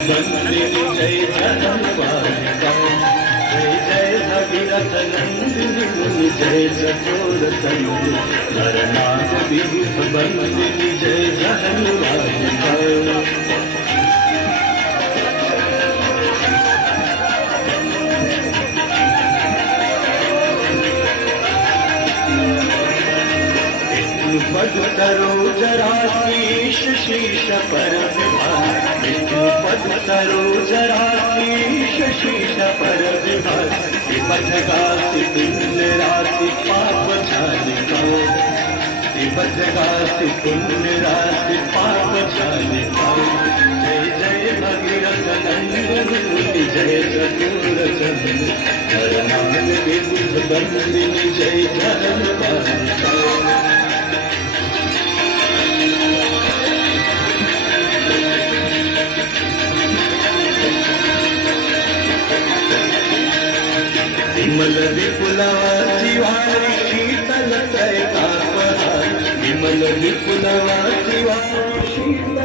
वंदिनी जय जनवारिका जय जय भगीरथ नंदिनी मुनि जय चकोर तनु नरनाग विभुत वंदिनी जय जनवारिका पद सरोज राशीष शीश पर विभार विष्णु पद सरोज राशीष शीश पर विभार विपथ गासी पुण्य राशि पाप छालिका विपथ गासी पुण्य राशि पाप छालिका जय जय भगीरथ नंदिनी जय चतुर चंद्र नरनाग विभुत वंदिनी जय जनवारिका विमल विपुलवासी वारी शीतल तैतापहार विमल विपुलवासी वारी